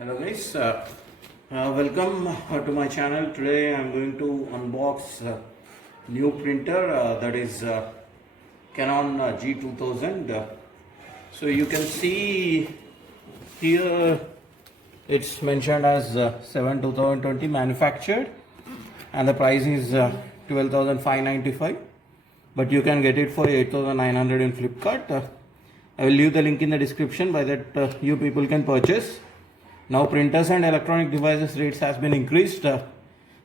Hello guys, welcome to my channel. Today I am going to unbox new printer that is Canon G2000. So you can see here it's mentioned as 7 2020 manufactured and the price is 12,595, but you can get it for 8,900 in Flipkart. I will leave the link in the description. By that you people can purchase. Now printers and electronic devices rates has been increased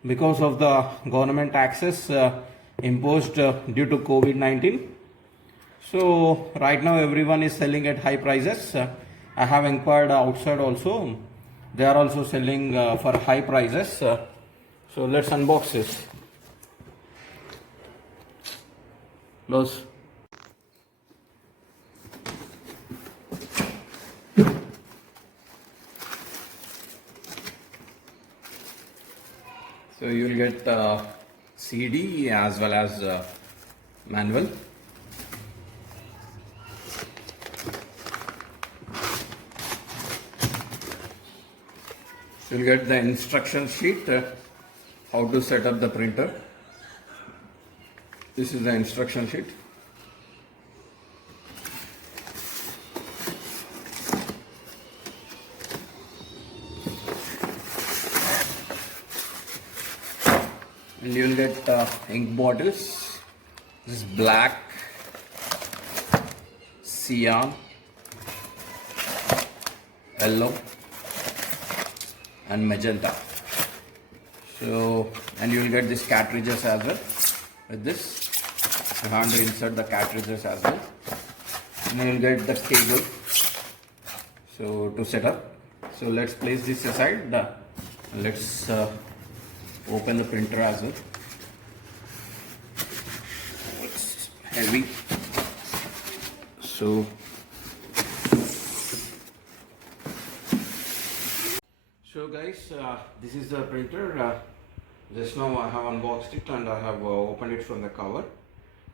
because of the government taxes imposed due to COVID-19. So right now everyone is selling at high prices. I have inquired outside also. They are also selling for high prices. So let's unbox this. Close. So you will get CD as well as manual. So you'll get the instruction sheet, how to set up the printer. This is the instruction sheet. And you will get ink bottles. This is black, cyan, yellow and magenta. So, and you will get these cartridges as well. With this, you have to insert the cartridges as well. And you will get the cable, so to set up. So let's place this aside. Let's open the printer as well. It's heavy, so guys, this is the printer. Just now I have unboxed it and I have opened it from the cover.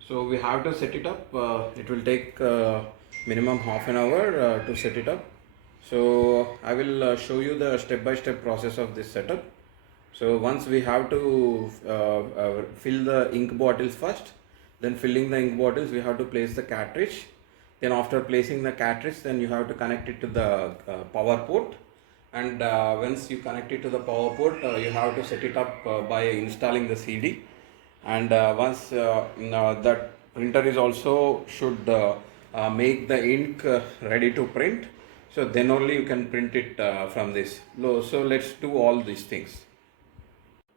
So we have to set it up. It will take minimum half an hour to set it up. So I will show you the step-by-step process of this setup. So once we have to fill the ink bottles first, then filling the ink bottles we have to place the cartridge. Then after placing the cartridge, then you have to connect it to the power port. And once you connect it to the power port, you have to set it up by installing the CD. And once that printer is also should make the ink ready to print, so then only you can print it from this. So let's do all these things.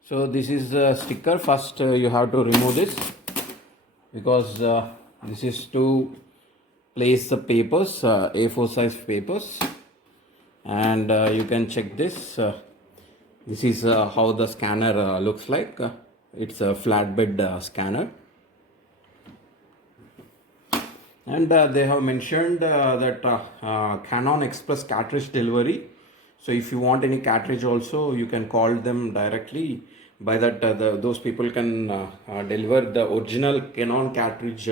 So this is the sticker. First you have to remove this, because this is to place the papers, A4 size papers. And you can check this. This is how the scanner looks like. It's a flatbed scanner. And they have mentioned that Canon Express cartridge delivery. So if you want any cartridge also, you can call them directly. By that those people can deliver the original Canon cartridge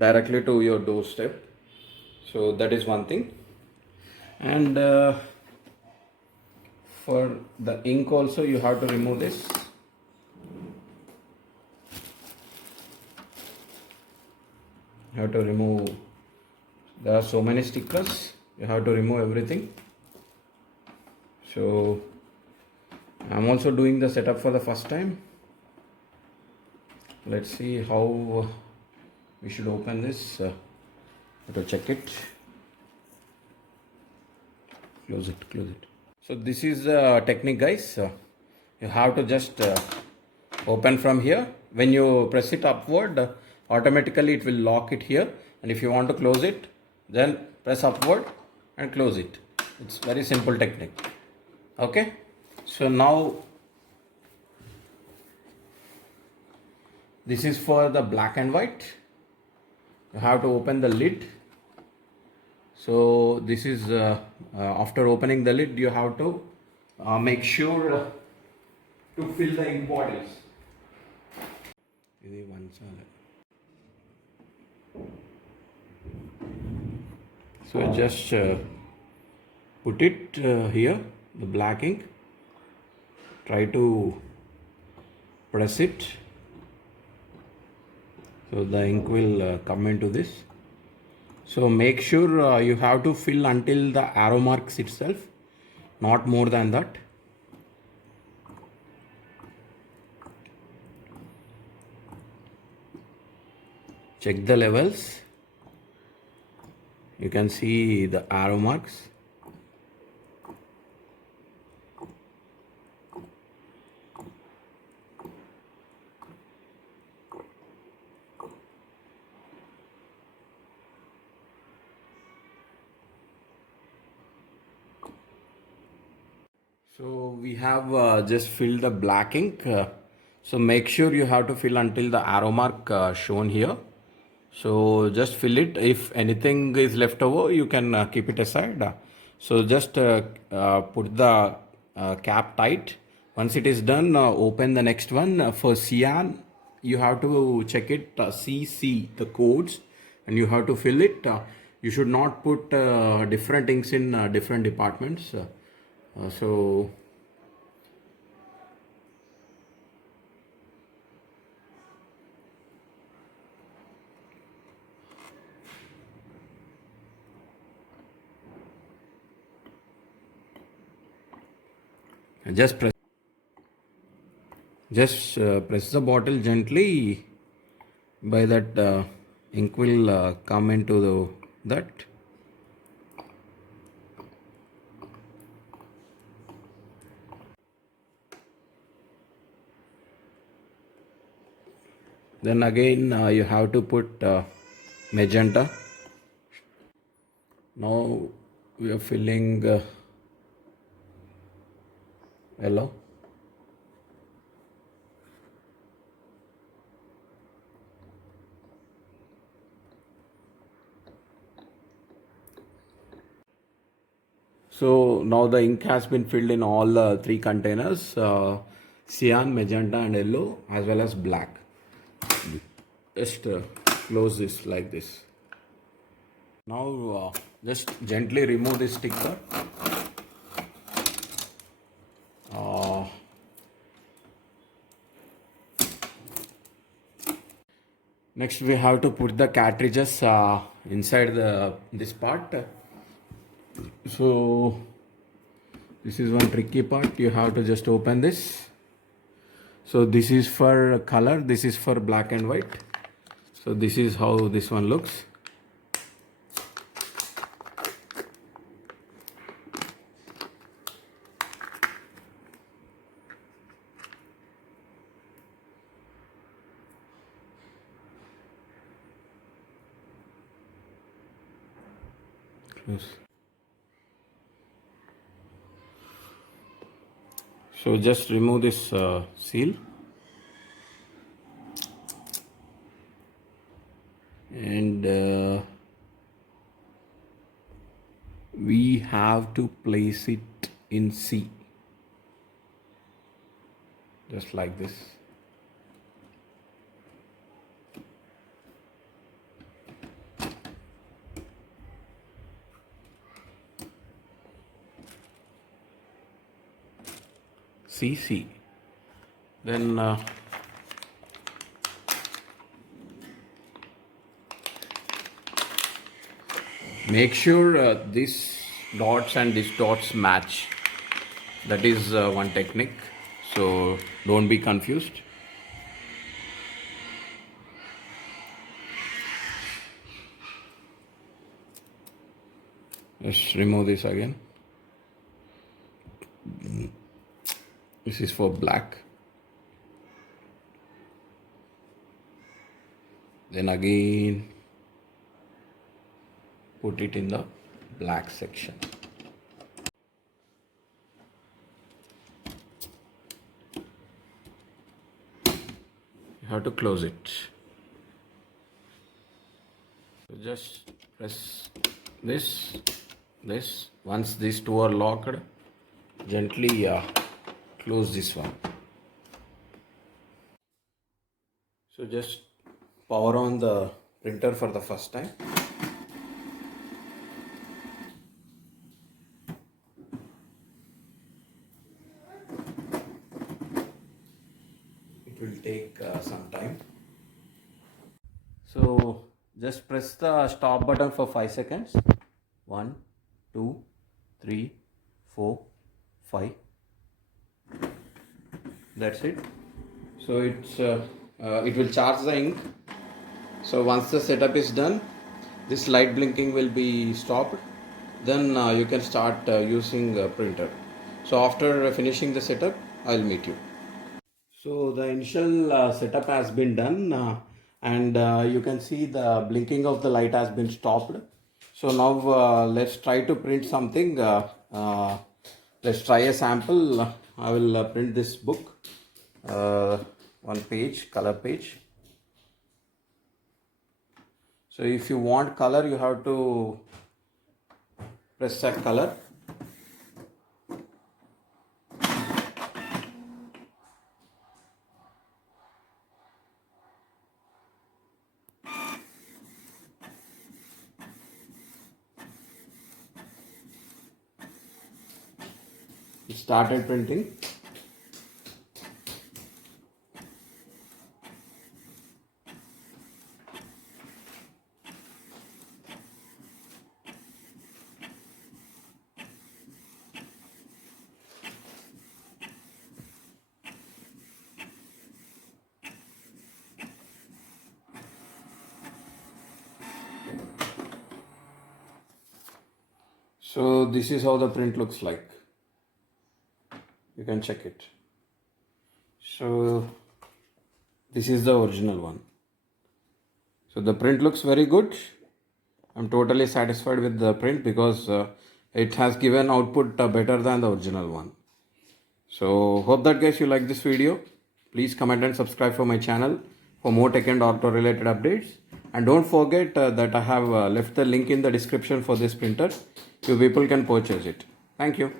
directly to your doorstep. So that is one thing. And for the ink also you have to remove this. You have to remove, there are so many stickers, you have to remove everything. So I'm also doing the setup for the first time. Let's see how we should open this. Have to check it. Close it, close it. So this is the technique, guys. You have to just open from here. When you press it upward, automatically it will lock it here. And if you want to close it, then press upward and close it. It's very simple technique. Okay. So now this is for the black and white. You have to open the lid. So this is after opening the lid, you have to make sure to fill the ink bottles. So just put it here the black ink. Try to press it so the ink will come into this. So make sure you have to fill until the arrow marks itself, not more than that. Check the levels. You can see the arrow marks. So we have just filled the black ink. So make sure you have to fill until the arrow mark shown here. So just fill it. If anything is left over, you can keep it aside. So just put the cap tight. Once it is done, open the next one. For cyan, you have to check it, CC, the codes, and you have to fill it. You should not put different inks in different departments. So just press the bottle gently. By that ink will come into that. Then again you have to put magenta. Now we are filling yellow. So now the ink has been filled in all three containers, cyan, magenta and yellow, as well as black. Just close this like this. Now just gently remove this sticker. Next we have to put the cartridges inside this part. So this is one tricky part. You have to just open this. So this is for color, this is for black and white. So this is how this one looks. Close. So just remove this seal and we have to place it in C, just like this. CC. Then make sure these dots and these dots match. That is one technique. So don't be confused. Let's remove this again. This is for black. Then again put it in the black section. You have to close it. So just press this. Once these two are locked, gently close this one. So just power on the printer for the first time. will take some time. So just press the stop button for 5 seconds. 1, 2, 3, 4, 5. That's it. So it will charge the ink. So once the setup is done, this light blinking will be stopped. Then you can start using printer. So after finishing the setup, I'll meet you. So the initial setup has been done, and you can see the blinking of the light has been stopped. So now let's try to print something. Let's try a sample. I will print this book, one page, color page. So if you want color, you have to press that color. It started printing. So this is how the print looks like. You can check it. So this is the original one. So the print looks very good. I'm totally satisfied with the print because it has given output better than the original one. So hope that guys you like this video. Please comment and subscribe for my channel for more tech and auto related updates. And don't forget that I have left the link in the description for this printer. You people can purchase it. Thank you.